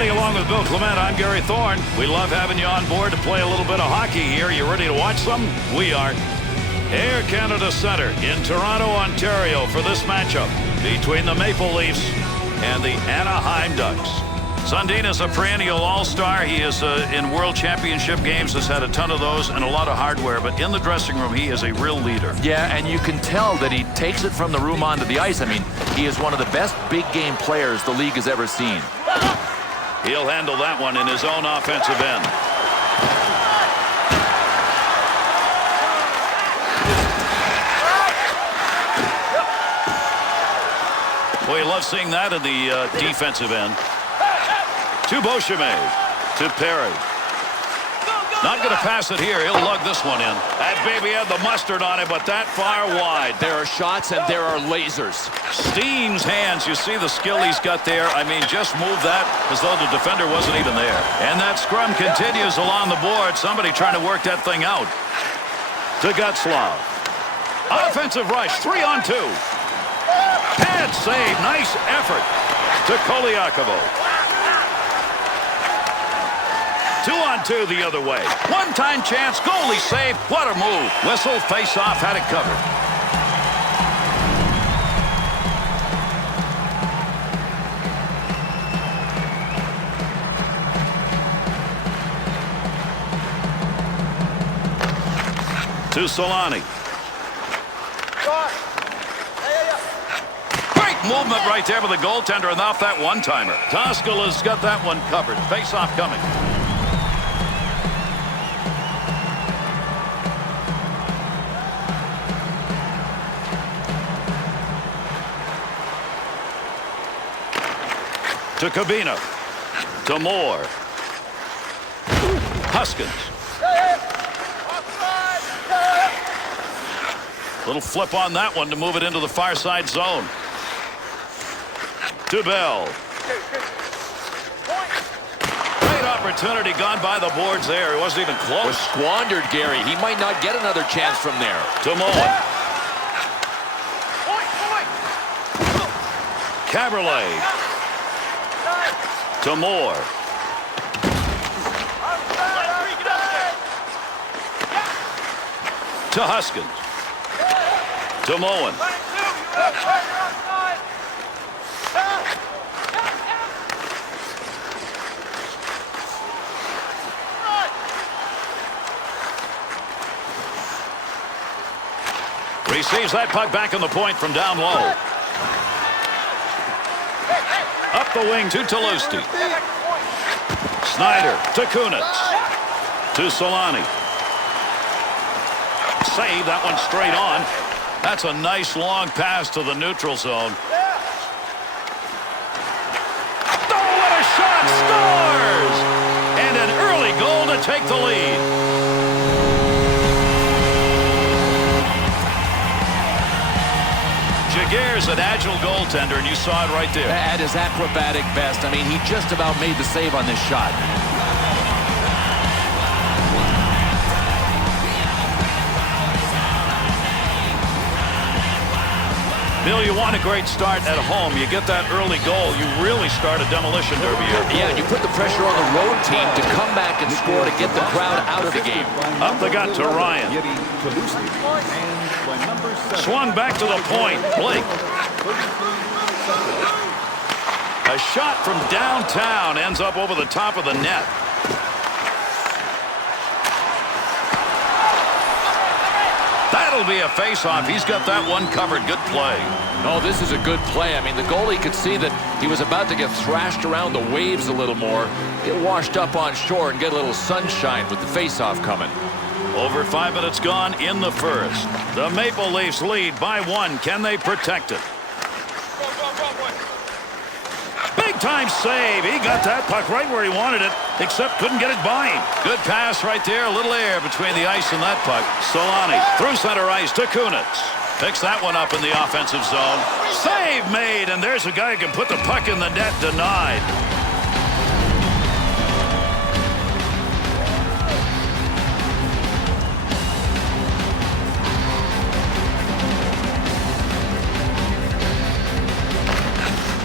everybody. Along with Bill Clement, I'm Gary Thorne. We love having you on board to play a little bit of hockey here. You ready to watch some? We are. Air Canada Centre in Toronto, Ontario for this matchup between the Maple Leafs and the Anaheim Ducks. Sundin is a perennial all-star. He is in World Championship games, has had a ton of those and a lot of hardware, but in the dressing room, he is a real leader. Yeah, and you can tell that he takes it from the room onto the ice. I mean, he is one of the best big game players the league has ever seen. He'll handle that one in his own offensive end. Boy, you love seeing that in the defensive end. To Beauchemin. To Perry. Not going to pass it here. He'll lug this one in. That baby had the mustard on it, but that far wide. There are shots and there are lasers. Steen's hands. You see the skill he's got there. I mean, just move that as though the defender wasn't even there. And that scrum continues along the board. Somebody trying to work that thing out. To Gutzlav. Offensive rush. 3-on-2. Pad save. Nice effort. To Koliakovo. 2-on-2 the other way. One-time chance. Goalie save. What a move. Whistle. Face-off. Had it covered. To Solani. Great movement right there with the goaltender and off that one-timer. Toskala's got that one covered. Face-off coming. To Cabina. To Moore. Huskins. Little flip on that one to move it into the far side zone. To Bell. Great opportunity gone by the boards there. It wasn't even close. Was squandered, Gary. He might not get another chance from there. To Mullen. Caberlet. To Moore. To Huskins. To Moen. Receives that puck back on the point from down low. Up the wing to Toulouse. Snyder to Kunitz. To Solani. Save that one straight on. That's a nice long pass to the neutral zone. Oh, what a shot! Scores! And an early goal to take the lead. Jaguar's an agile goaltender, and you saw it right there. At his acrobatic best. I mean, he just about made the save on this shot. Bill, you want a great start at home. You get that early goal, you really start a demolition derby here. Yeah, and you put the pressure on the road team to come back and score to get the crowd out of the game. Up the gut to Ryan. Swung back to the point. Blake. A shot from downtown ends up over the top of the net. That'll be a face-off. He's got that one covered. Good play. No, this is a good play. I mean, the goalie could see that he was about to get thrashed around the waves a little more, get washed up on shore, and get a little sunshine with the face-off coming. Over 5 minutes gone in the first. The Maple Leafs lead by 1. Can they protect it? Big-time save. He got that puck right where he wanted it, except couldn't get it by him. Good pass right there. A little air between the ice and that puck. Solani through center ice to Kunitz. Picks that one up in the offensive zone. Save made, and there's a guy who can put the puck in the net. Denied.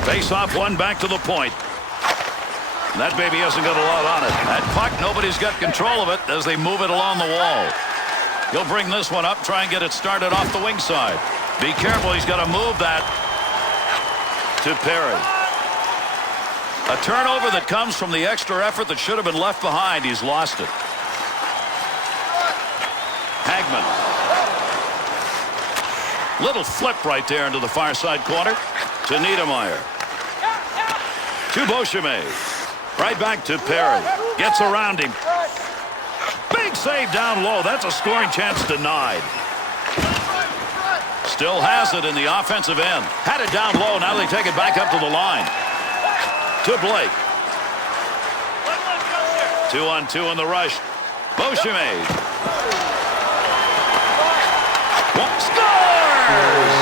Face-off one back to the point. That baby hasn't got a lot on it. That puck, nobody's got control of it as they move it along the wall. He'll bring this one up, try and get it started off the wing side. Be careful, he's got to move that to Perry. A turnover that comes from the extra effort that should have been left behind. He's lost it. Hagman. Little flip right there into the far side corner to Niedermeyer. To Beauchemin. Right back to Perry. Gets around him. Big save down low. That's a scoring chance denied. Still has it in the offensive end. Had it down low. Now they take it back up to the line. To Blake. 2-on-2 in the rush. Beauchemin. Scores!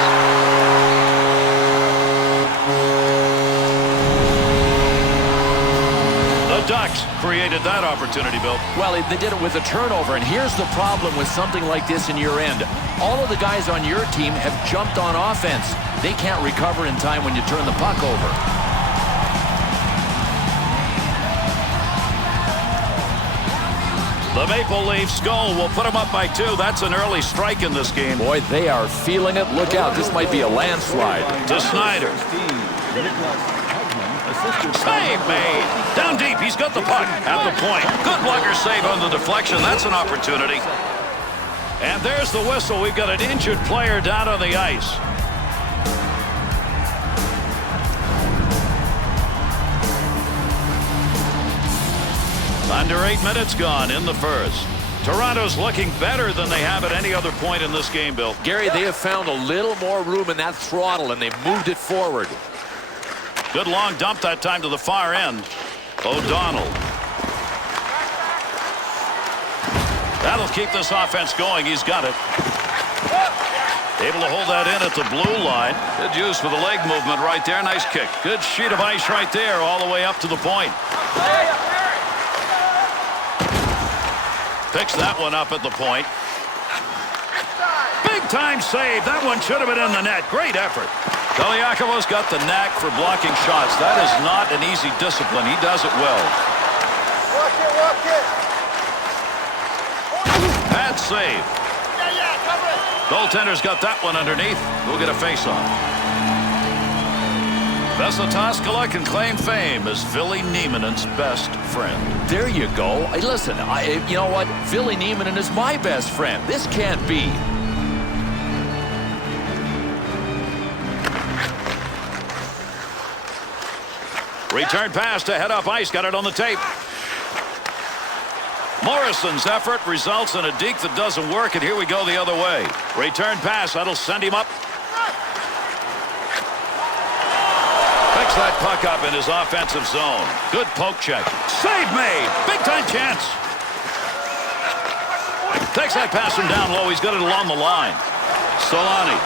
The Ducks created that opportunity, Bill. Well, they did it with a turnover, and here's the problem with something like this in your end. All of the guys on your team have jumped on offense. They can't recover in time when you turn the puck over. The Maple Leafs goal will put them up by 2. That's an early strike in this game. Boy, they are feeling it. Look out. This might be a landslide. To Snyder. Save made. Down deep. He's got the puck at the point. Good lugger save on the deflection. That's an opportunity. And there's the whistle. We've got an injured player down on the ice. Under 8 minutes gone in the first. Toronto's looking better than they have at any other point in this game, Bill. Gary, they have found a little more room in that throttle, and they've moved it forward. Good long dump that time to the far end. O'Donnell. That'll keep this offense going. He's got it. Able to hold that in at the blue line. Good use for the leg movement right there. Nice kick. Good sheet of ice right there all the way up to the point. Picks that one up at the point. Big time save. That one should have been in the net. Great effort. Kaliakovo's got the knack for blocking shots. That is not an easy discipline. He does it well. Walk it. Bad save. Goaltender's got that one underneath. We'll get a face-off. Vesatoskala can claim fame as Philly Niemanen's best friend. There you go. Hey, listen, you know what? Philly Niemanen is my best friend. This can't be. Return pass to head up ice. Got it on the tape. Morrison's effort results in a deke that doesn't work, and here we go the other way. Return pass. That'll send him up. Picks that puck up in his offensive zone. Good poke check. Save made. Big time chance. Takes that pass from down low. He's got it along the line. Solani.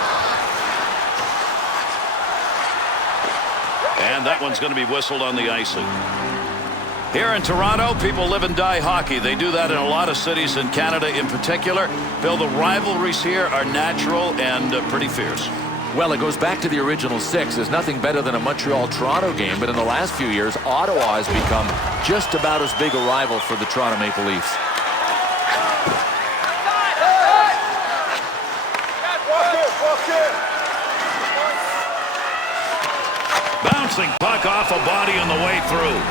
And that one's going to be whistled on the icing. Here in Toronto, people live and die hockey. They do that in a lot of cities in Canada in particular. Bill, the rivalries here are natural and pretty fierce. Well, it goes back to the original 6. There's nothing better than a Montreal-Toronto game, but in the last few years, Ottawa has become just about as big a rival for the Toronto Maple Leafs. Bouncing puck off a body on the way through.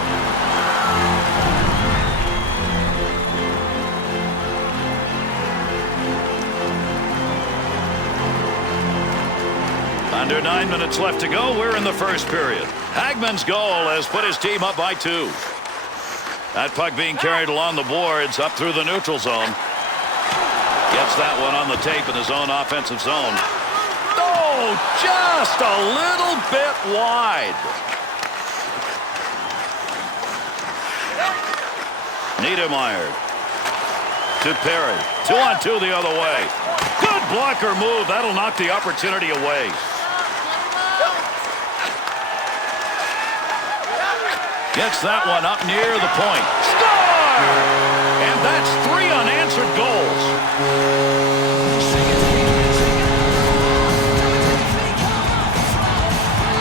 Under 9 minutes left to go. We're in the first period. Hagman's goal has put his team up by 2. That puck being carried along the boards up through the neutral zone. Gets that one on the tape in his own offensive zone. Oh, just a little bit wide. Niedermeyer to Perry. 2-on-2 the other way. Good blocker move. That'll knock the opportunity away. Gets that one up near the point. Score! And that's 3 unanswered goals.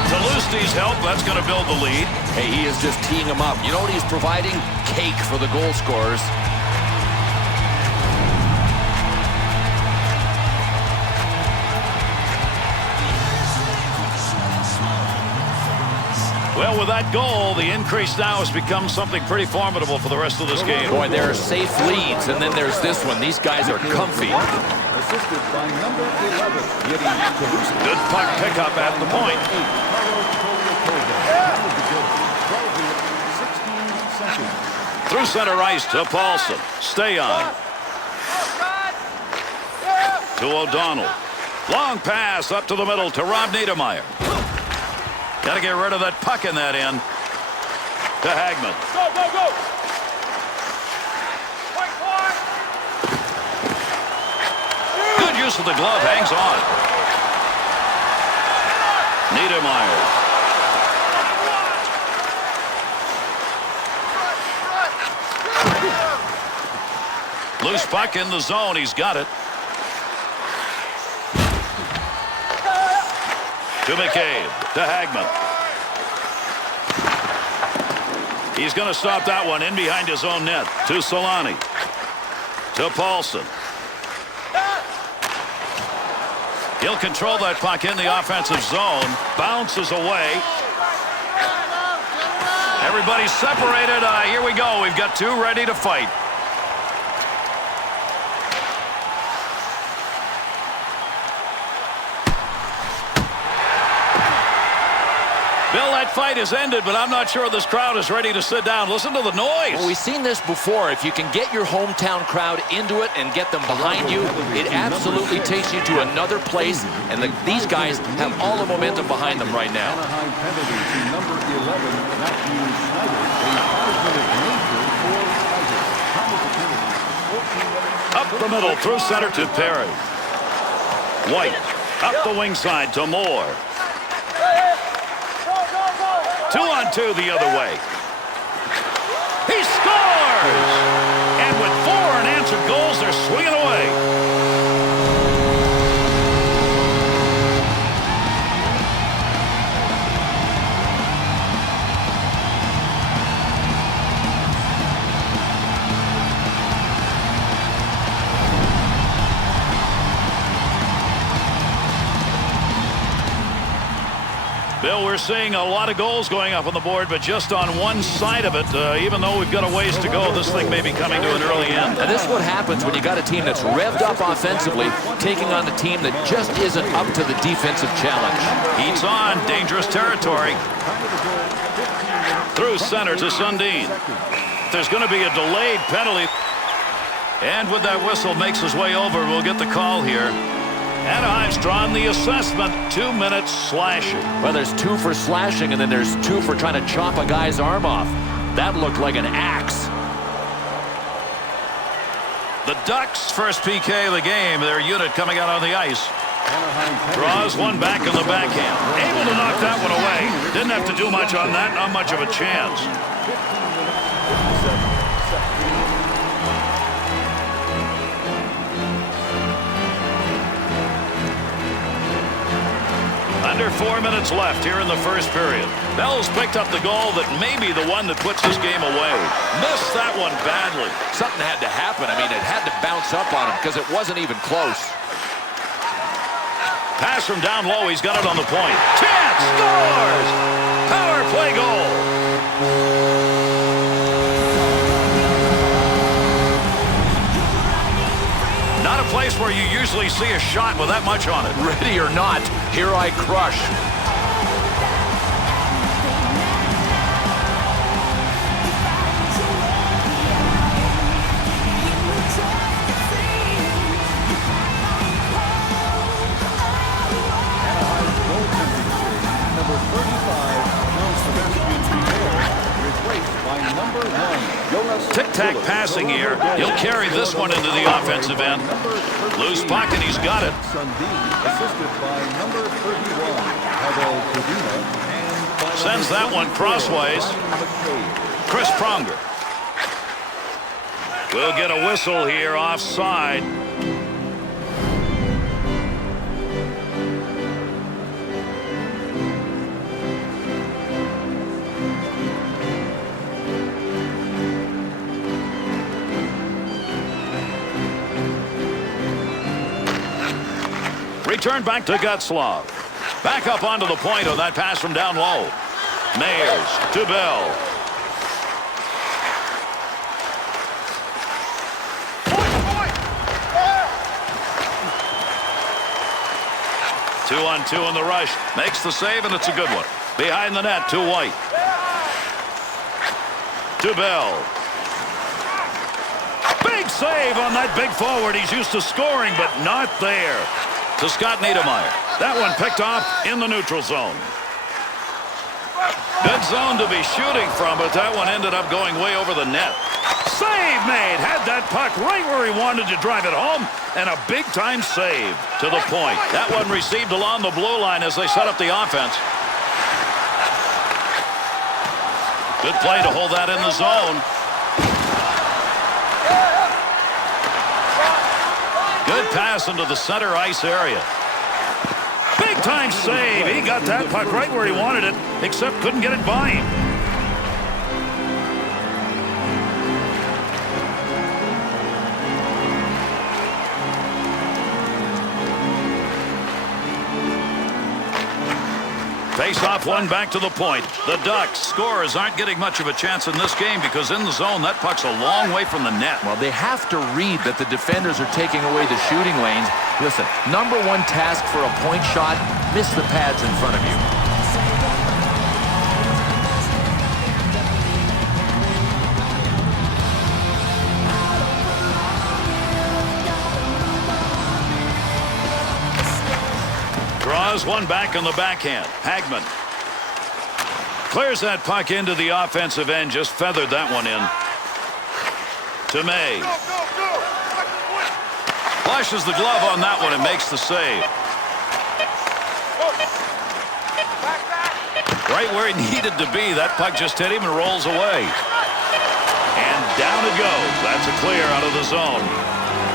Zalusti's help That's going to build the lead. Hey, he is just teeing him up. You know what he's providing? Cake for the goal scorers. Well, with that goal, the increase now has become something pretty formidable for the rest of this game. Boy, there are safe leads, and then there's this one. These guys are comfy. Assisted by number 11, Good puck pickup at the point. Through center ice to Paulson. Stay on. To O'Donnell. Long pass up to the middle to Rob Niedermeyer. Got to get rid of that puck in that end. To Hagman. Go, go, go! Good use of the glove. Hangs on. Niedermeyer. Loose puck in the zone. He's got it. To McCabe. To Hagman. He's going to stop that one in behind his own net. To Solani. To Paulson. He'll control that puck in the offensive zone. Bounces away. Everybody's separated. Here we go. We've got two ready to fight. Bill, that fight is ended, but I'm not sure this crowd is ready to sit down. Listen to the noise. Well, we've seen this before. If you can get your hometown crowd into it and get them behind you, it absolutely takes you to another place. And these guys have all the momentum behind them right now. Anaheim penalty to number 11, Matthew Schneider. A 5-minute major for Schneider. Time of the penalty, 14 minutes. Up the middle, through center to Perry. White, up the wing side to Moore. 2-on-2 the other way. He scores! And with 4 unanswered goals, they're swinging away. Bill, we're seeing a lot of goals going up on the board, but just on one side of it, even though we've got a ways to go, this thing may be coming to an early end. And this is what happens when you got a team that's revved up offensively, taking on a team that just isn't up to the defensive challenge. Heats on, dangerous territory. Through center to Sundin. There's going to be a delayed penalty. And with that whistle makes his way over, we'll get the call here. Anaheim's drawn the assessment. 2 minutes slashing. Well, there's 2 for slashing, and then there's 2 for trying to chop a guy's arm off. That looked like an axe. The Ducks' first PK of the game. Their unit coming out on the ice. Draws one back in the backhand. Able to knock that one away. Didn't have to do much on that. Not much of a chance. Under 4 minutes left here in the first period. Bell's picked up the goal that may be the one that puts this game away. Missed that one badly. Something had to happen. I mean, it had to bounce up on him because it wasn't even close. Pass from down low. He's got it on the point. Chance! Scores! Power play goal. Not a place where you usually see a shot with that much on it. Ready or not, here I crush. Number 35, replaced by number 1, Jonas. Tic-tac passing here. He'll carry this one into the offensive end. Loose pocket, he's got it. Sundin, assisted by number 31, Pavel Kudina, and Sends that one crossways. Chris Pronger. We'll get a whistle here offside. Return back to Getzlaf. Back up onto the point on that pass from down low. Mayers to Bell. Two on two in the rush. Makes the save, and it's a good one. Behind the net to White. To Bell. Big save on that big forward. He's used to scoring, but not there. To Scott Niedermayer. That one picked off in the neutral zone. Good zone to be shooting from, but that one ended up going way over the net. Save made. Had that puck right where he wanted to drive it home, and a big-time save to the point. That one received along the blue line as they set up the offense. Good play to hold that in the zone. Good pass into the center ice area. Big-time save. He got that puck right where he wanted it, except couldn't get it by him. Face-off one back to the point. The Ducks scorers aren't getting much of a chance in this game because in the zone, that puck's a long way from the net. Well, they have to read that the defenders are taking away the shooting lanes. Listen, number one task for a point shot, miss the pads in front of you. Draws one back on the backhand. Hagman clears that puck into the offensive end. Just feathered that one in. To May. Flashes the glove on that one and makes the save. Right where he needed to be. That puck just hit him and rolls away. And down it goes. That's a clear out of the zone.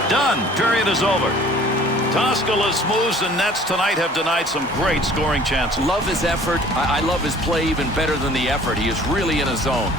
Done. Period is over. Toskala's moves and nets tonight have denied some great scoring chances. Love his effort. I love his play even better than the effort. He is really in a zone.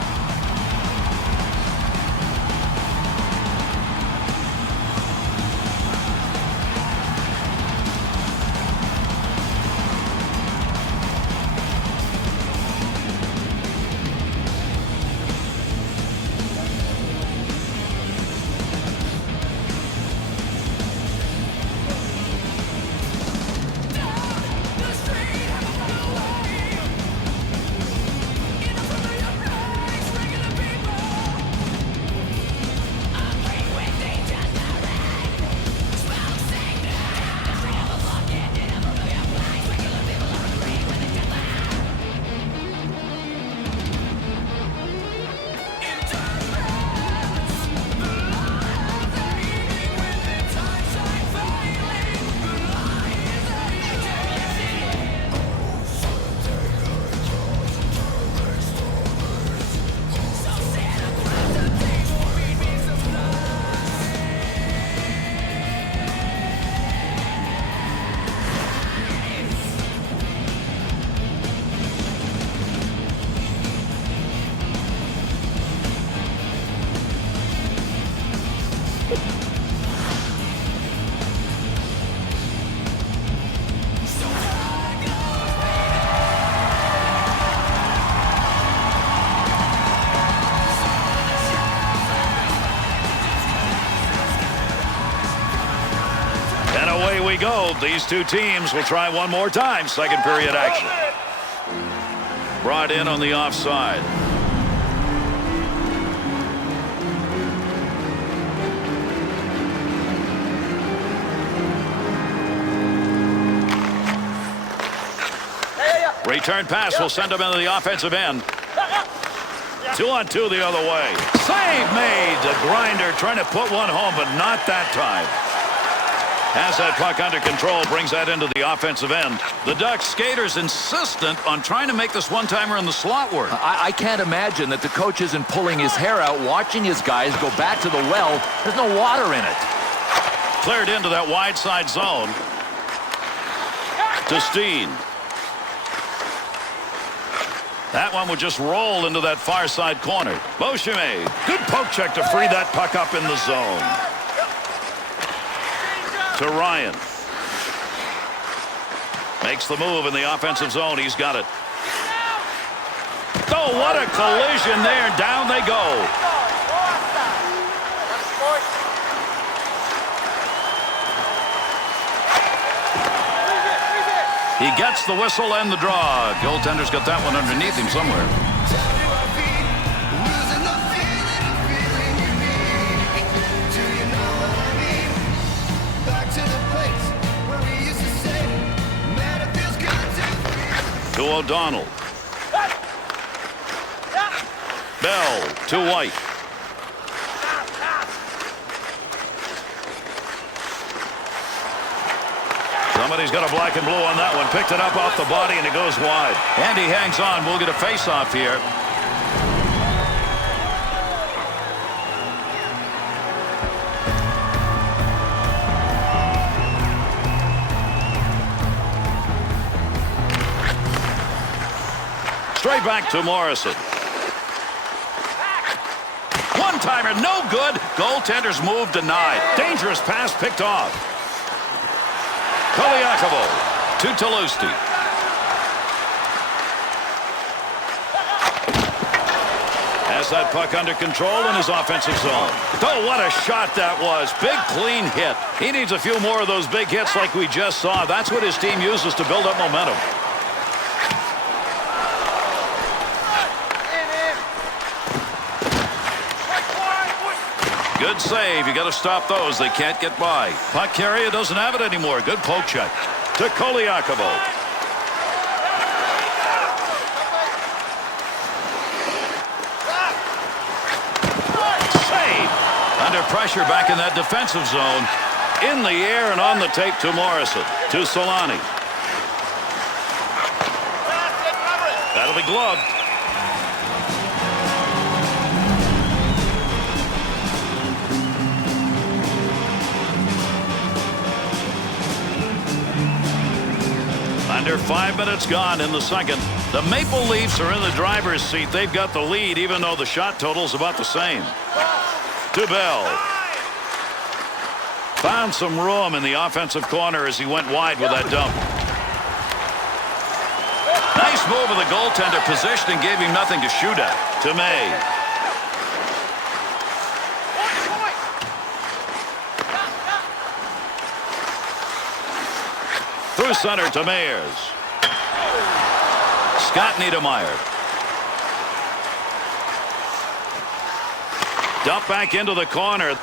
We go. These two teams will try one more time. Second period action. Brought in on the offside. Return pass will send him into the offensive end. 2-on-2 the other way. Save made. The Grinder trying to put one home, but not that time. Has that puck under control, brings that into the offensive end. The Ducks skaters insistent on trying to make this one-timer in the slot work. I can't imagine that the coach isn't pulling his hair out, watching his guys go back to the well. There's no water in it. Cleared into that wide side zone. To Steen. That one would just roll into that far side corner. Beauchemin. Good poke check to free that puck up in the zone. To Ryan. Makes the move in the offensive zone. He's got it. Oh, what a collision there. Down they go. He gets the whistle and the draw. Goaltender's got that one underneath him somewhere. To O'Donnell. Bell to White. Somebody's got a black and blue on that one. Picked it up off the body and it goes wide. And he hangs on. We'll get a face-off here. Straight back to Morrison. One-timer, no good. Goaltender's move denied. Dangerous pass picked off. Koliakovo to Toulouse. Has that puck under control in his offensive zone. Oh, what a shot that was. Big, clean hit. He needs a few more of those big hits like we just saw. That's what his team uses to build up momentum. Good save. You got to stop those. They can't get by. Puck carrier doesn't have it anymore. Good poke check to Koliakovo. Save. Under pressure back in that defensive zone. In the air and on the tape to Morrison. To Solani. That'll be gloved. Under 5 minutes gone in the second. The Maple Leafs are in the driver's seat. They've got the lead, even though the shot total's about the same. To Bell. Found some room in the offensive corner as he went wide with that dump. Nice move of the goaltender. Positioning gave him nothing to shoot at. To May. Through center to Mayers. Scott Niedermayer. Dump back into the corner.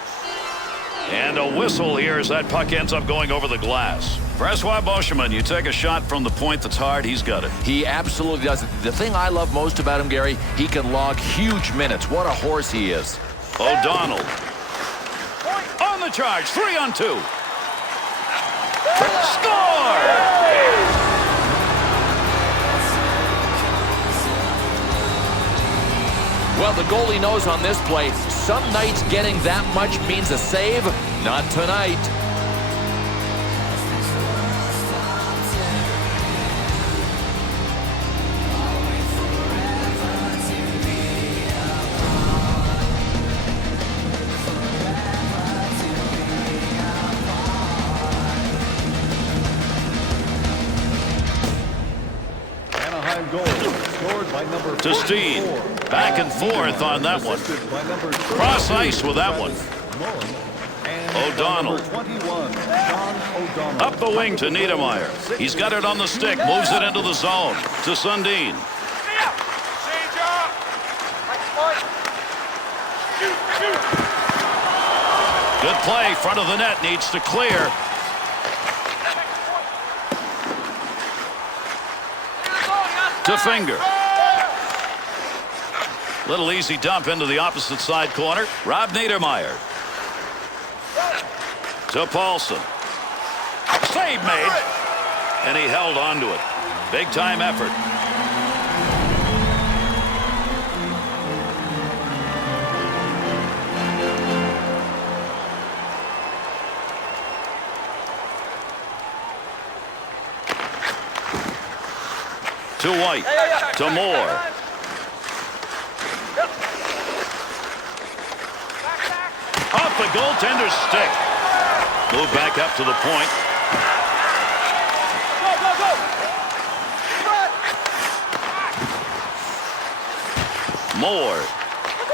And a whistle here as that puck ends up going over the glass. Francois Beauchemin, you take a shot from the point that's hard, he's got it. He absolutely does it. The thing I love most about him, Gary, he can log huge minutes. What a horse he is. O'Donnell. On the charge, 3-on-2. Score! Well, the goalie knows on this play, some nights getting that much means a save. Not tonight. Anaheim goal scored by number To Steen. Back and forth on that one. Cross ice with that one. O'Donnell. Up the wing to Niedermayer. He's got it on the stick. Moves it into the zone. To Sundin. Good play. Front of the net. Needs to clear. To Finger. Little easy dump into the opposite side corner. Rob Niedermayer. To Paulson. Save made. And he held on to it. Big time effort. To White. To Moore. Off the goaltender's stick. Move back up to the point. Moore.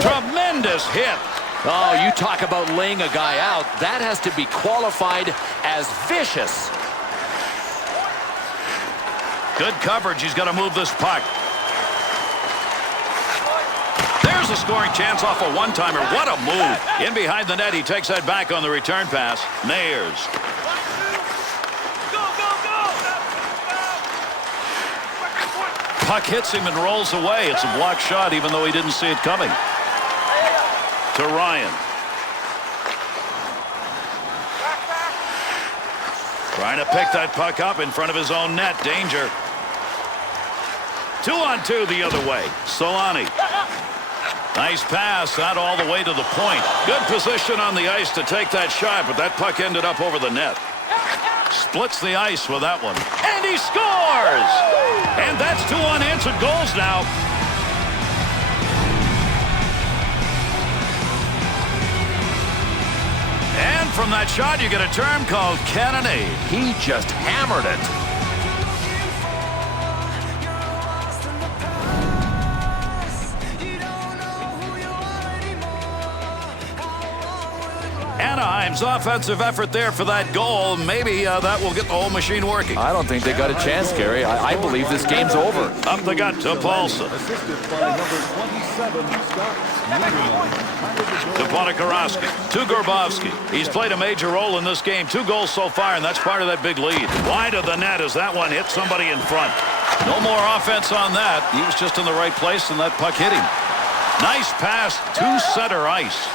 Tremendous hit. Oh, you talk about laying a guy out. That has to be qualified as vicious. Good coverage. He's got to move this puck. There's a scoring chance off a one-timer. What a move. In behind the net, he takes that back on the return pass. Mayers. Puck hits him and rolls away. It's a blocked shot, even though he didn't see it coming. To Ryan. Trying to pick that puck up in front of his own net. Danger. 2-on-2 the other way. Solani. Nice pass out all the way to the point. Good position on the ice to take that shot, but that puck ended up over the net. Splits the ice with that one. And he scores! And that's 2 unanswered goals now. And from that shot, you get a term called cannonade. He just hammered it. Anaheim's offensive effort there for that goal. Maybe that will get the whole machine working. I don't think they got a chance, Gary. I believe this game's over. Up the gut to Paulson. Assisted by number 27, Scott Niederman. To Ponikarovsky. To Grabowski. He's played a major role in this game. 2 goals so far, and that's part of that big lead. Wide of the net as that one hit somebody in front. No more offense on that. He was just in the right place, and that puck hit him. Nice pass to center ice.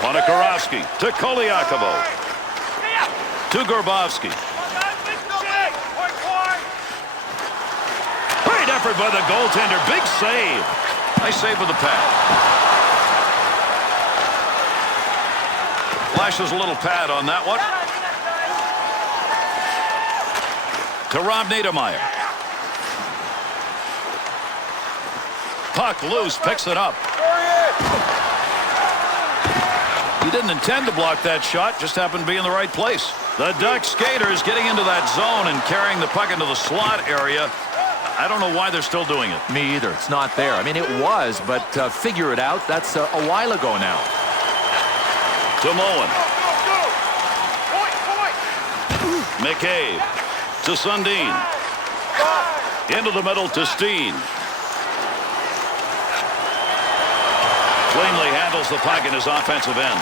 Ponikarovsky to Koliakovo. To Grabowski. Great effort by the goaltender. Big save. Nice save with the pad. Flashes a little pad on that one. To Rob Niedermeyer. Puck loose. Picks it up. He didn't intend to block that shot, just happened to be in the right place. The Duck skaters getting into that zone and carrying the puck into the slot area. I don't know why they're still doing it. Me either. It's not there. I mean, it was, but figure it out. That's a while ago now. To Moen. McCabe. To Sundin. Into the middle to Steen. Cleanly handles the puck in his offensive end.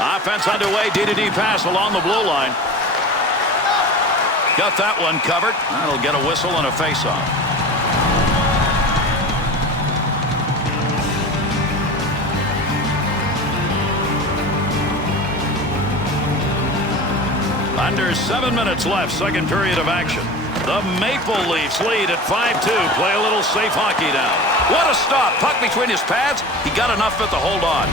Offense underway. D-to-D pass along the blue line. Got that one covered. That'll get a whistle and a face-off. Under 7 minutes left. Second period of action. The Maple Leafs lead at 5-2. Play a little safe hockey now. What a stop. Puck between his pads. He got enough of it to hold on.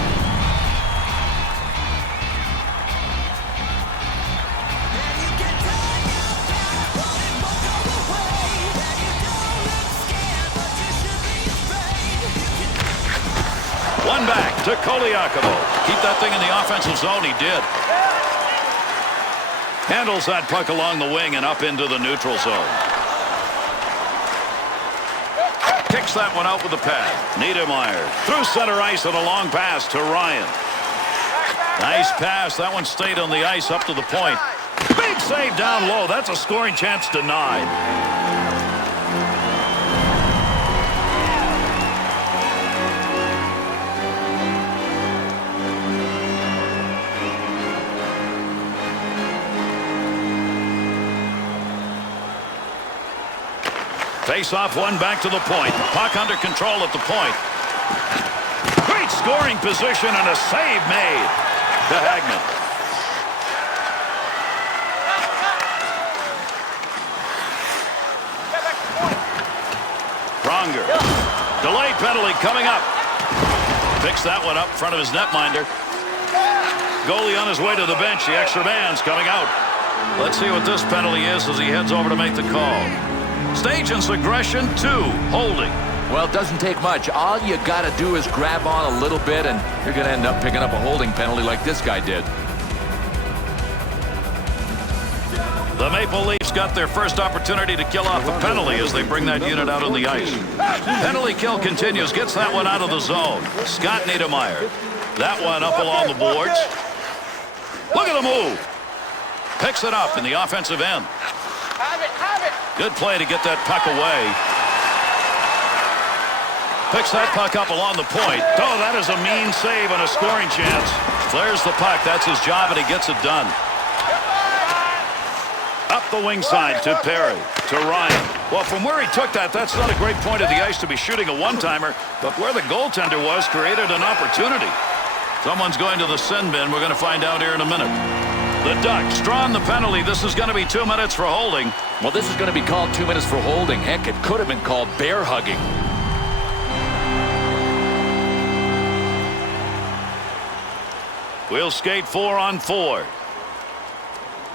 One back to Koliakovo. Keep that thing in the offensive zone. He did. Handles that puck along the wing and up into the neutral zone. Kicks that one out with the pad. Niedermeyer through center ice and a long pass to Ryan. Nice pass. That one stayed on the ice up to the point. Big save down low. That's a scoring chance denied. Face-off one back to the point. Puck under control at the point. Great scoring position and a save made to Hagman. Pronger. Delayed penalty coming up. Picks that one up in front of his netminder. Goalie on his way to the bench. The extra man's coming out. Let's see what this penalty is as he heads over to make the call. Stage and aggression 2, holding. Well, it doesn't take much. All you got to do is grab on a little bit, and you're going to end up picking up a holding penalty like this guy did. The Maple Leafs got their first opportunity to kill off a penalty as they bring that unit out on the ice. Penalty kill continues. Gets that one out of the zone. Scott Niedermayer. That one up along the boards. Look at the move. Picks it up in the offensive end. Good play to get that puck away. Picks that puck up along the point. Oh, that is a mean save and a scoring chance. Clears the puck. That's his job, and he gets it done. Up the wing side to Perry, to Ryan. Well, from where he took that, that's not a great point of the ice to be shooting a one-timer, but where the goaltender was created an opportunity. Someone's going to the sin bin. We're going to find out here in a minute. The Ducks drawing the penalty. This is going to be 2 minutes for holding. Well, this is going to be called 2 minutes for holding. Heck, it could have been called bear hugging. We'll skate 4-on-4.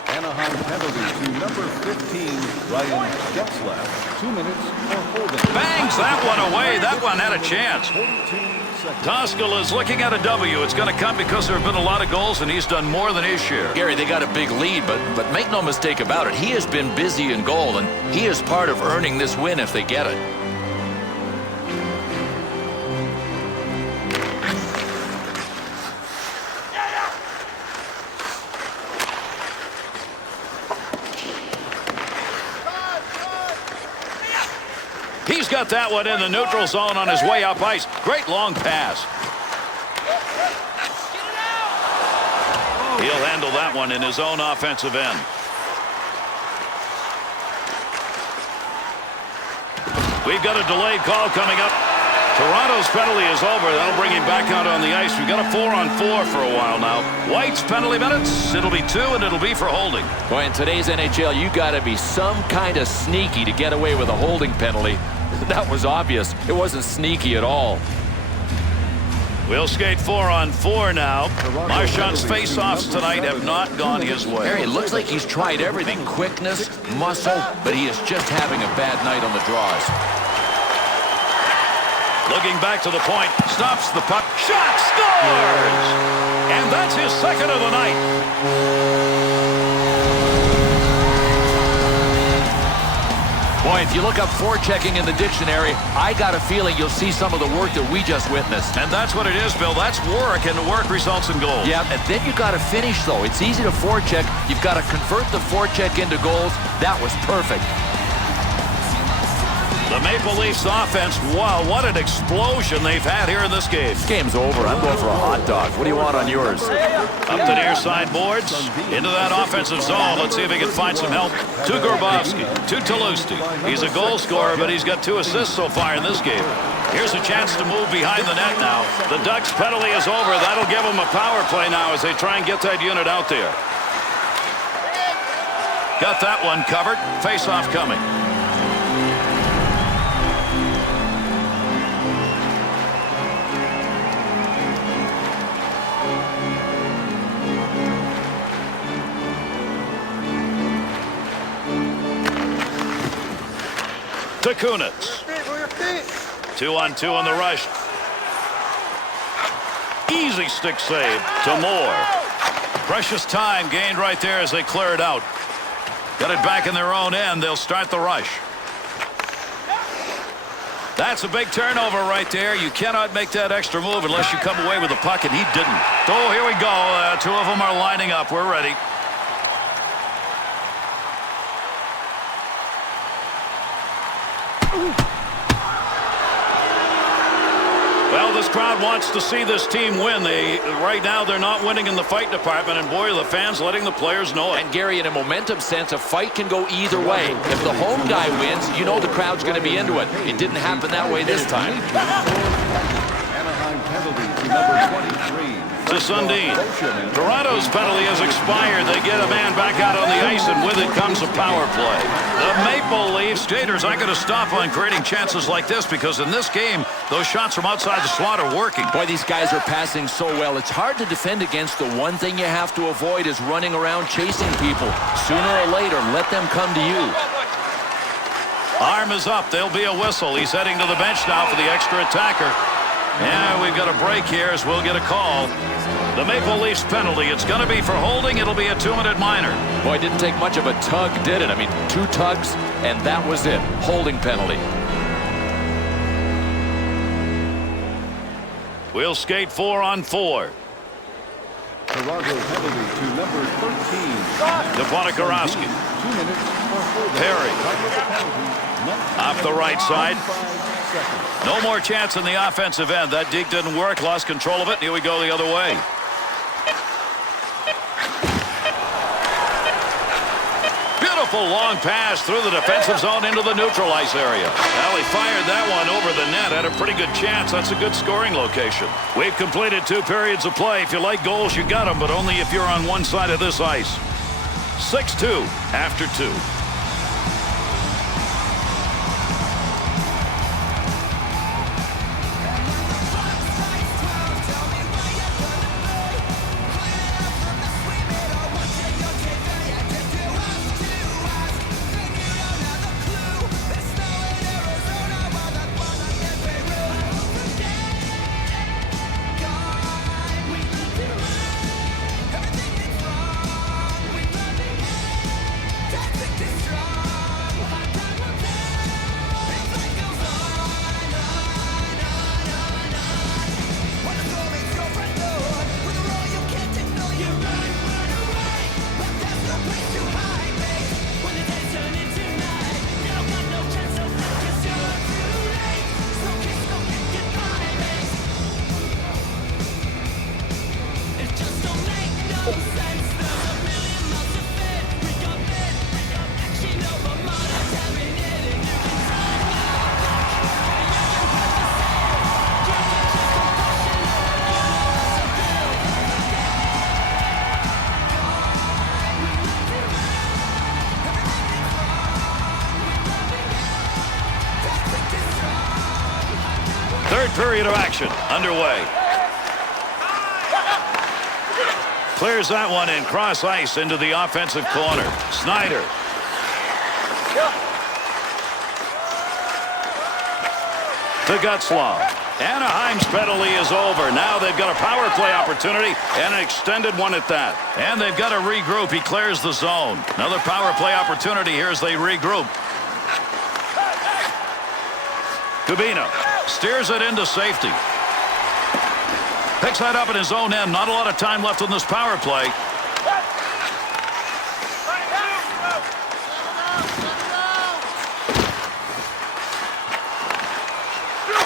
Anaheim penalty to number 15, Ryan Getzlaf. 2 minutes for holding. Bangs that one away. That one had a chance. 42 seconds. Toskal is looking at a W. It's going to come because there have been a lot of goals, and he's done more than his share. Gary, they got a big lead, but make no mistake about it. He has been busy in goal, and he is part of earning this win if they get it. He's got that one in the neutral zone on his way up ice. Great long pass. He'll handle that one in his own offensive end. We've got a delayed call coming up. Toronto's penalty is over. That'll bring him back out on the ice. We've got a 4-on-4 for a while now. White's penalty minutes. It'll be 2, and it'll be for holding. Boy, in today's NHL, you got to be some kind of sneaky to get away with a holding penalty. That was obvious. It wasn't sneaky at all. We'll skate 4-on-4 now. Marchand's face-offs tonight have not gone his way. Harry, it looks like he's tried everything. Quickness, muscle, but he is just having a bad night on the draws. Looking back to the point, stops the puck, shot, scores! And that's his second of the night. Boy, if you look up forechecking in the dictionary, I got a feeling you'll see some of the work that we just witnessed. And that's what it is, Bill. That's work, and the work results in goals. Yeah, and then you got to finish, though. It's easy to forecheck. You've got to convert the forecheck into goals. That was perfect. The Maple Leafs offense, wow, what an explosion they've had here in this game. This game's over. I'm going for a hot dog. What do you want on yours? Up the near side boards, into that offensive zone. Let's see if he can find some help. To Grabowski, to Talusti. He's a goal scorer, but he's got 2 assists so far in this game. Here's a chance to move behind the net now. The Ducks' penalty is over. That'll give them a power play now as they try and get that unit out there. Got that one covered. Face-off coming. To Kunitz. 2-on-2 on the rush. Easy stick save to Moore. Precious time gained right there as they clear it out. Got it back in their own end. They'll start the rush. That's a big turnover right there. You cannot make that extra move unless you come away with the puck, and he didn't. Oh, here we go. 2 of them are lining up. We're ready. Well, this crowd wants to see this team win. Right now, they're not winning in the fight department, and boy, the fans letting the players know it. And Gary, in a momentum sense, a fight can go either way. If the home guy wins, you know the crowd's going to be into it. It didn't happen that way this time. Anaheim penalty to number 23. To Sundin. Toronto's penalty has expired. They get a man back out on the ice, and with it comes a power play. The Maple Leafs skaters aren't going to stop on creating chances like this because in this game, those shots from outside the slot are working. Boy, these guys are passing so well. It's hard to defend against. The one thing you have to avoid is running around chasing people. Sooner or later, let them come to you. Arm is up. There'll be a whistle. He's heading to the bench now for the extra attacker. Yeah, we've got a break here as we'll get a call. The Maple Leafs penalty. It's going to be for holding. It'll be a 2-minute minor. Boy, it didn't take much of a tug, did it? I mean, 2 tugs, and that was it. Holding penalty. We'll skate 4-on-4. Toronto penalty to number 13. Deponikarowski. 2 minutes for holding. Perry. Time of the penalty, Off the right side. 5 seconds. No more chance in the offensive end. That deke didn't work. Lost control of it. Here we go the other way. Beautiful long pass through the defensive zone into the neutral ice area. Well, he fired that one over the net. Had a pretty good chance. That's a good scoring location. We've completed 2 periods of play. If you like goals, you got them, but only if you're on one side of this ice. 6-2 after 2. Third period of action underway. Clears that one in cross ice into the offensive corner. Snyder. To Gutzlaw. Anaheim's penalty is over. Now they've got a power play opportunity and an extended one at that. And they've got to regroup. He clears the zone. Another power play opportunity here as they regroup. Kubina steers it into safety. Picks that up in his own end. Not a lot of time left on this power play.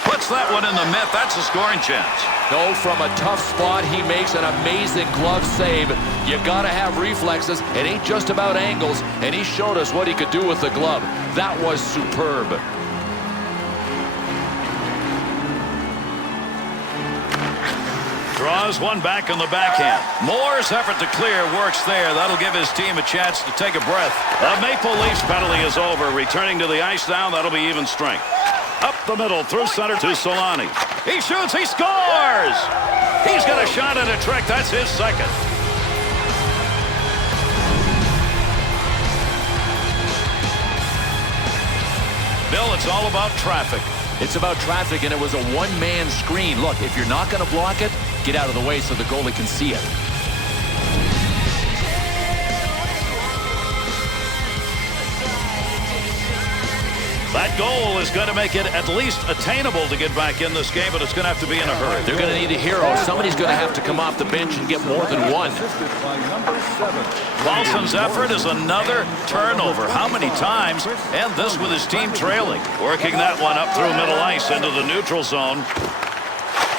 Puts that one in the net. That's a scoring chance. No, from a tough spot, he makes an amazing glove save. You got to have reflexes. It ain't just about angles, and he showed us what he could do with the glove. That was superb. Draws one back on the backhand. Moore's effort to clear works there. That'll give his team a chance to take a breath. The Maple Leafs penalty is over. Returning to the ice now, that'll be even strength. Up the middle, through center to Solani. He shoots, he scores! He's got a shot and a trick. That's his second. Bill, it's all about traffic. It's about traffic, and it was a one-man screen. Look, if you're not going to block it, get out of the way so the goalie can see it. That goal is going to make it at least attainable to get back in this game, but it's going to have to be in a hurry. They're going to need a hero. Somebody's going to have to come off the bench and get more than one. Assisted by number 7. Paulson's effort is another turnover. How many times? And this with his team trailing. Working that one up through middle ice into the neutral zone.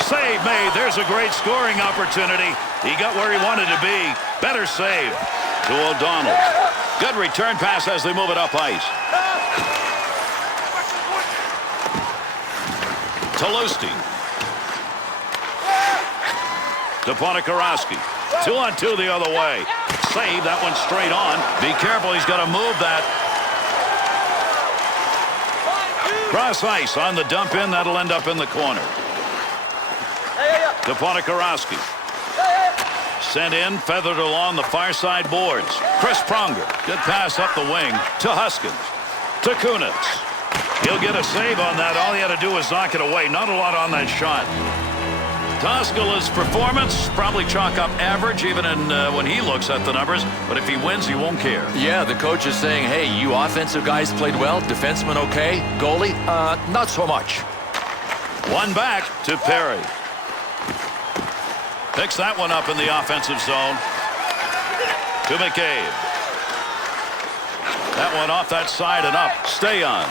Save made. There's a great scoring opportunity. He got where he wanted to be. Better save to O'Donnell. Good return pass as they move it up ice. Talusti. Deponikarowski. 2-on-2 the other way. Save that one straight on. Be careful, he's got to move that. Cross ice on the dump in. That'll end up in the corner. Deponikarowski. Sent in, feathered along the far side boards. Chris Pronger. Good pass up the wing to Huskins. To Kunitz. He'll get a save on that. All he had to do was knock it away. Not a lot on that shot. Toskala's performance probably chalk up average even in when he looks at the numbers. But if he wins, he won't care. Yeah, the coach is saying, hey, you offensive guys played well. Defenseman okay. Goalie, not so much. One back to Perry. Picks that one up in the offensive zone. To McCabe. That one off that side and up. Stay on.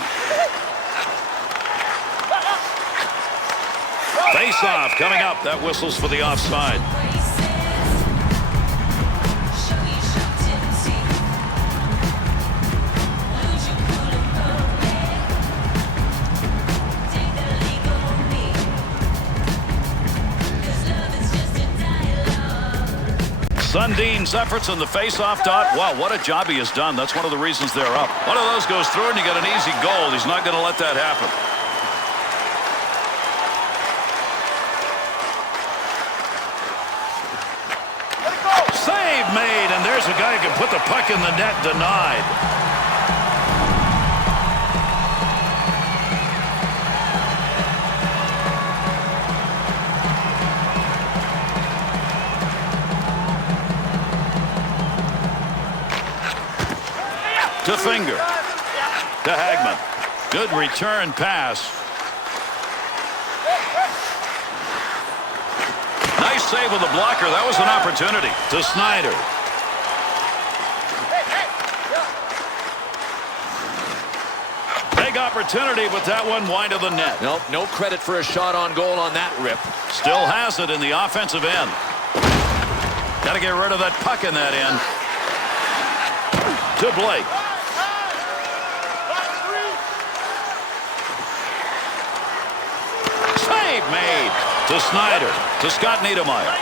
Face-off coming up. That whistles for the offside. Sundin's efforts in the face-off dot. Wow, what a job he has done. That's one of the reasons they're up. One of those goes through and you get an easy goal. He's not going to let that happen. Save made, and there's a guy who can put the puck in the net. Denied. To Finger. To Hagman. Good return pass. Nice save with the blocker. That was an opportunity. To Snyder. Big opportunity, but that one wide of the net. Nope, no credit for a shot on goal on that rip. Still has it in the offensive end. Got to get rid of that puck in that end. To Blake. Save made. To Snyder. To Scott Niedermayer.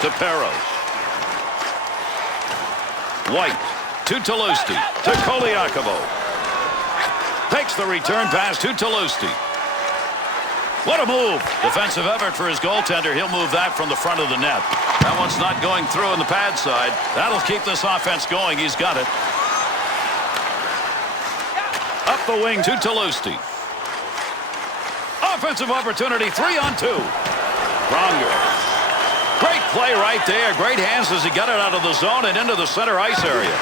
To Peros. White. To Talusti. To Koliakovo. Takes the return pass to Talusti. What a move. Defensive effort for his goaltender. He'll move that from the front of the net. That one's not going through on the pad side. That'll keep this offense going. He's got it. Up the wing to Talusti. Offensive opportunity, 3-on-2. Pronger. Great play right there. Great hands as he got it out of the zone and into the center ice area.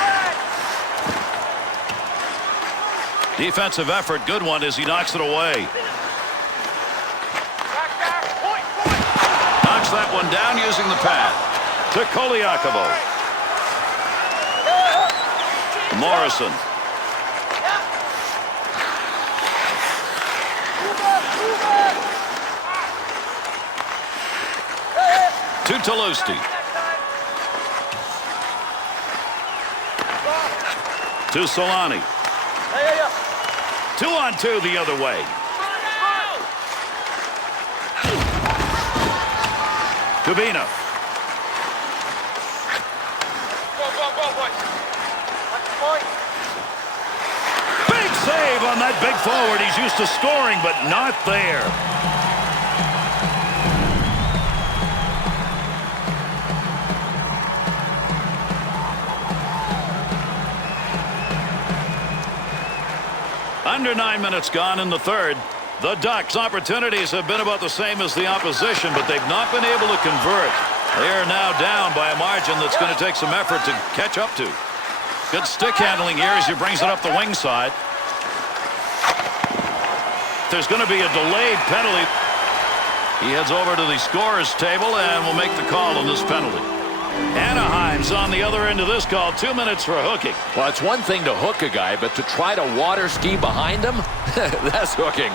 Defensive effort, good one as he knocks it away. Knocks that one down using the pad. To Koliakovo. Morrison. To Talusti. To Solani. 2-on-2 the other way. To Bina. Big save on that big forward. He's used to scoring, but not there. Under 9 minutes gone in the third. The Ducks' opportunities have been about the same as the opposition, but they've not been able to convert. They are now down by a margin that's going to take some effort to catch up to. Good stick handling here as he brings it up the wing side. There's going to be a delayed penalty. He heads over to the scorer's table and will make the call on this penalty. Anaheim's on the other end of this call. 2 minutes for hooking. Well, it's one thing to hook a guy, but to try to water ski behind him, that's hooking.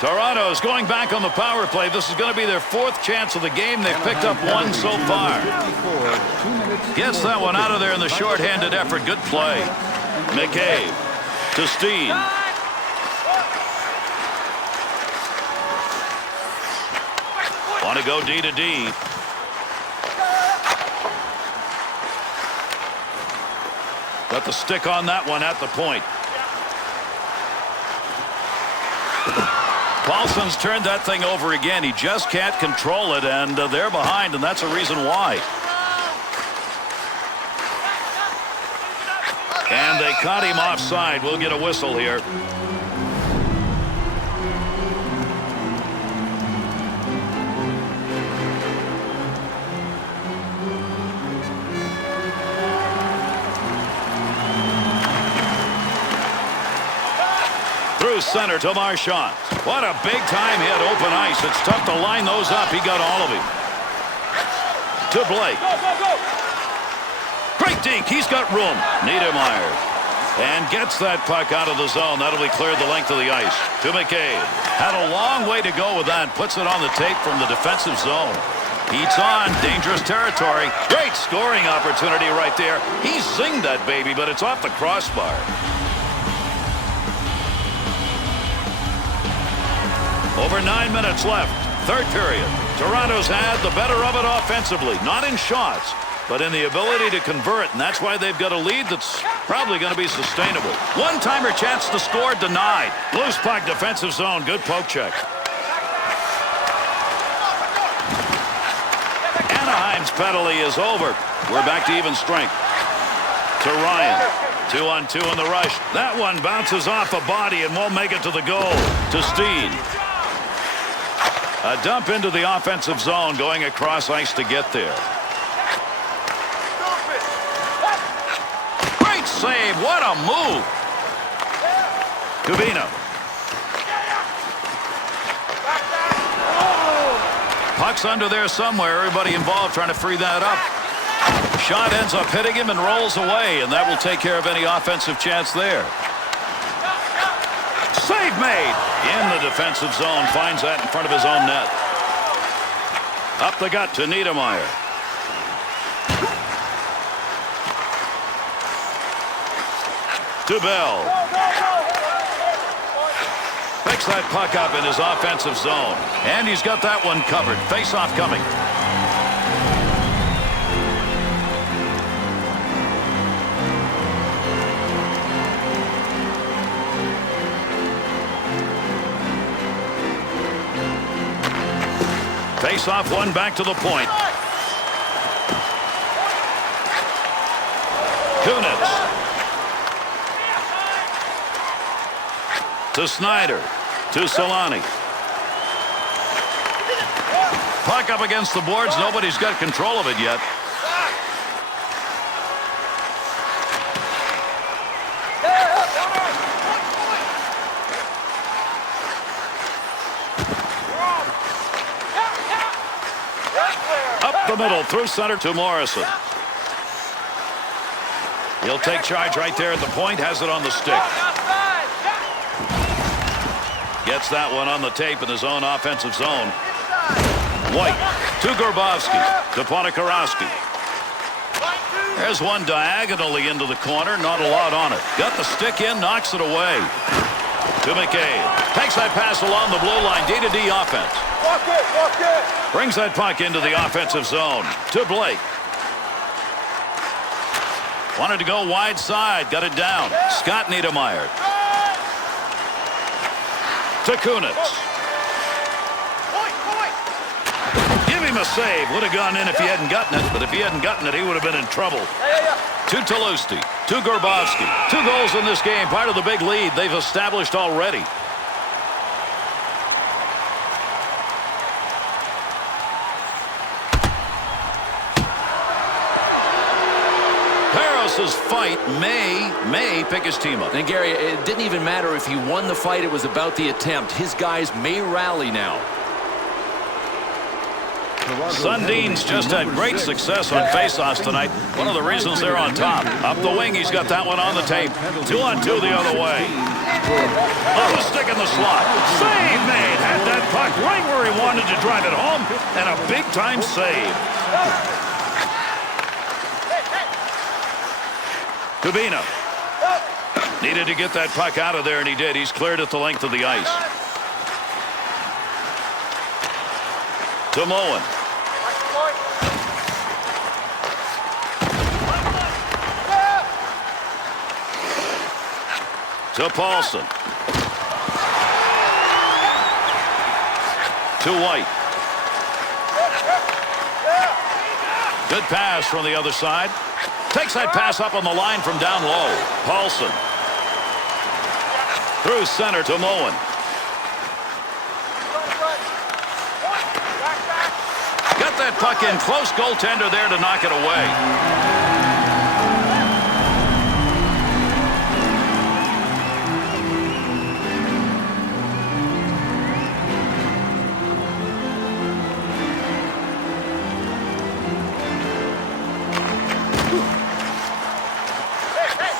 Toronto's going back on the power play. This is going to be their fourth chance of the game. They've picked up one so far. Gets that one out of there in the shorthanded effort. Good play. McCabe to Steen. Want to go D to D. Got the stick on that one at the point. Paulson's turned that thing over again. He just can't control it, and they're behind, and that's a reason why. And they caught him offside. We'll get a whistle here. Through center to Marchand. What a big time hit, open ice. It's tough to line those up. He got all of him. To Blake. Great deke. He's got room. Niedermeyer. And gets that puck out of the zone. That'll be cleared the length of the ice. To McCabe. Had a long way to go with that. Puts it on the tape from the defensive zone. Heats on. Dangerous territory. Great scoring opportunity right there. He zinged that baby, but it's off the crossbar. Over 9 minutes left. Third period. Toronto's had the better of it offensively. Not in shots, but in the ability to convert. And that's why they've got a lead that's probably going to be sustainable. One-timer chance to score denied. Loose puck, defensive zone. Good poke check. Anaheim's penalty is over. We're back to even strength. To Ryan. 2-on-2 in the rush. That one bounces off a body and won't make it to the goal. To Steen. A dump into the offensive zone, going across ice to get there. Great save. What a move. Kubina. Puck's under there somewhere. Everybody involved trying to free that up. Shot ends up hitting him and rolls away, and that will take care of any offensive chance there. Save made in the defensive zone. Finds that in front of his own net. Up the gut to Niedermeyer. To Bell. Picks that puck up in his offensive zone. And he's got that one covered. Face-off coming. Face-off one back to the point. Kunitz. To Snyder. To Solani. Puck up against the boards. Nobody's got control of it yet. The middle through center to Morrison. He'll take charge right there at the point. Has it on the stick. Gets that one on the tape in his own offensive zone. White to Grabowski to Ponikarovsky. There's one diagonally into the corner. Not a lot on it. Got the stick in. Knocks it away. To McCabe. Takes that pass along the blue line. D-to-D offense. Walk it. Brings that puck into the offensive zone. To Blake. Wanted to go wide side. Got it down. Scott Niedermeyer. To Kunitz. Give him a save. Would have gone in if he hadn't gotten it. But if he hadn't gotten it, he would have been in trouble. To Talusti. To Grabowski. 2 goals in this game. Part of the big lead they've established already. Paros's fight may pick his team up. And Gary, it didn't even matter if he won the fight. It was about the attempt. His guys may rally now. Sundin's just had great success on faceoffs tonight. One of the reasons they're on top. Up the wing, he's got that one on the tape. 2-on-2 the other way. On the stick in the slot. Save made. Had that puck right where he wanted to drive it home. And a big-time save. Kubina. Needed to get that puck out of there, and he did. He's cleared at the length of the ice. To Moen. To Paulson. To White. Good pass from the other side. Takes that pass up on the line from down low. Paulson. Through center to Moen. Got that puck in close. Goaltender there to knock it away.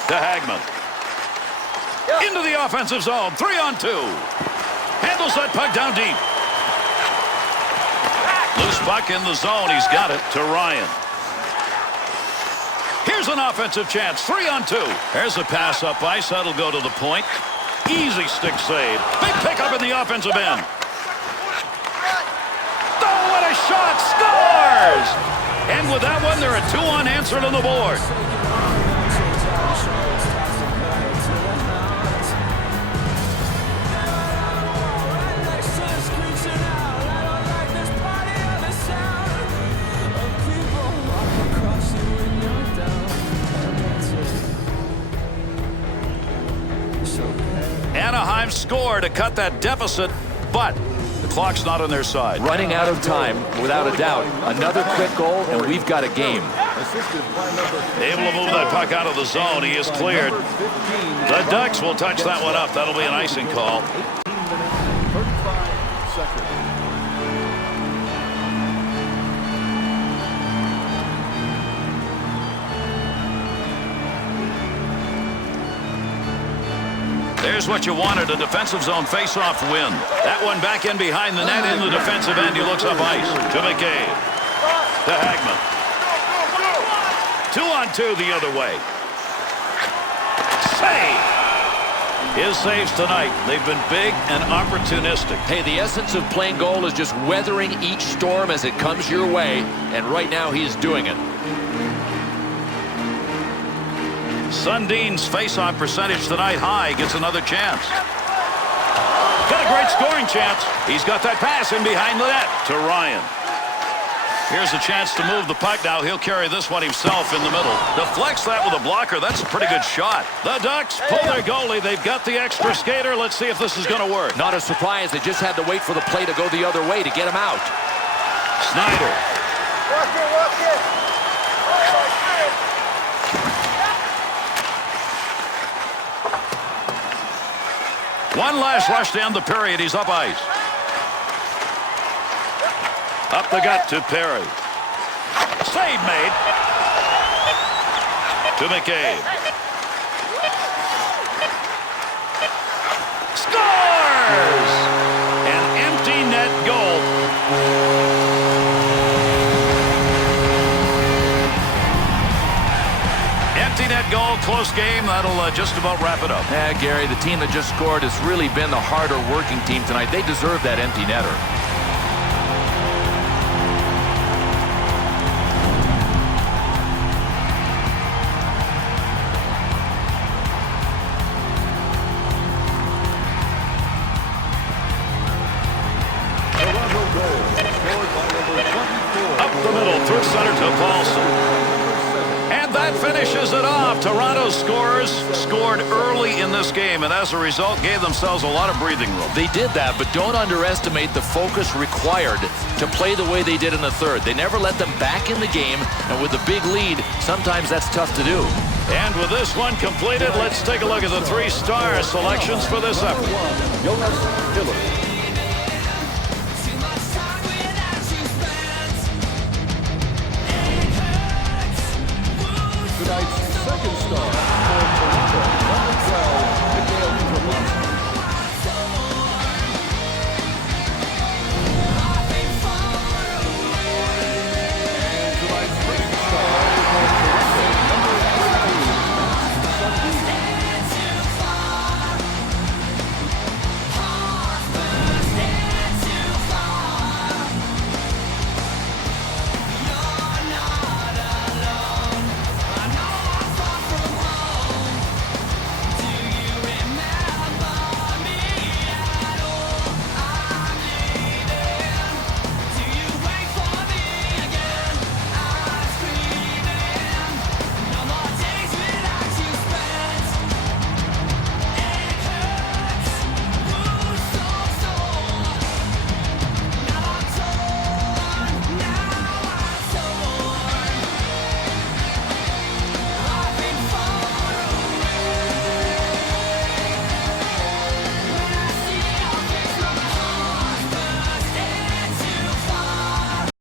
To Hagman. Into the offensive zone. 3-on-2. Handles that puck down deep. Loose puck in the zone. He's got it to Ryan. Here's an offensive chance. 3-on-2. There's a pass up ice. That'll go to the point. Easy stick save. Big pickup in the offensive end. Oh, what a shot. Scores! And with that one, there are 2 unanswered on the board. Anaheim scored to cut that deficit, but the clock's not on their side. Running out of time, without a doubt. Another quick goal, and we've got a game. Able to move that puck out of the zone. He is cleared. The Ducks will touch that one up. That'll be an icing call. 35 seconds. There's what you wanted, a defensive zone face-off win. That one back in behind the net in the defensive end. He looks up ice to McCabe. To Hagman. 2-on-2 the other way. Save! His saves tonight, they've been big and opportunistic. Hey, the essence of playing goal is just weathering each storm as it comes your way, and right now he's doing it. Sundin's face-off percentage tonight high. Gets another chance. Got a great scoring chance. He's got that pass in behind the net to Ryan. Here's a chance to move the puck now. He'll carry this one himself in the middle. Deflects that with a blocker. That's a pretty good shot. The Ducks pull their goalie. They've got the extra skater. Let's see if this is going to work. Not a surprise. They just had to wait for the play to go the other way to get him out. Snyder. Walk it. One last rush to end the period. He's up ice. Up the gut to Perry. Save made. To McCabe. Scores! An empty net goal. Empty net goal, close game. That'll just about wrap it up. Yeah, Gary, the team that just scored has really been the harder working team tonight. They deserve that empty netter. Up the middle, through center to Paulson. And that finishes it off. Toronto's scorers scored early in this game, and as a result, gave themselves a lot of breathing room. They did that, but don't underestimate the focus required to play the way they did in the third. They never let them back in the game, and with a big lead, sometimes that's tough to do. And with this one completed, let's take a look at the 3-star selections for this effort. Jonas Hiller.